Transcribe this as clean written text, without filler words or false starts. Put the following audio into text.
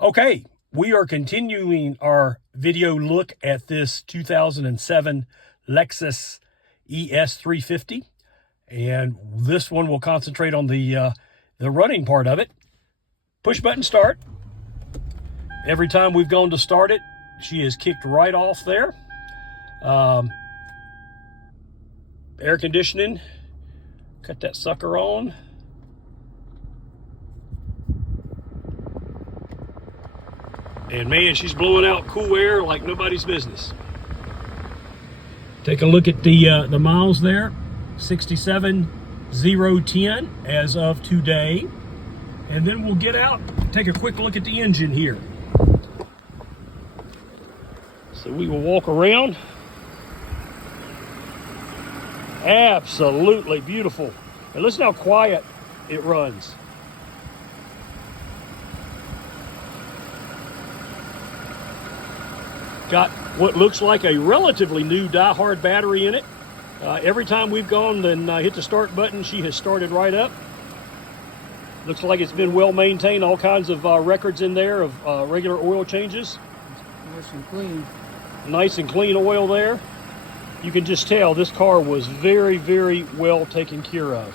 Okay, we are continuing our video look at this 2007 Lexus ES350, and this one will concentrate on the running part of it. Push button start. Every time we've gone to start it, she has kicked right off there. Air conditioning, cut that sucker on. And man, she's blowing out cool air like nobody's business. Take a look at the miles there, 67,010 as of today. And then we'll get out, take a quick look at the engine here. So we will walk around. Absolutely beautiful. And listen how quiet it runs. Got what looks like a relatively new die-hard battery in it. Every time we've gone and hit the start button, she has started right up. Looks like it's been well maintained, all kinds of records in there of regular oil changes. Nice and clean. Nice and clean oil there. You can just tell this car was very, very well taken care of.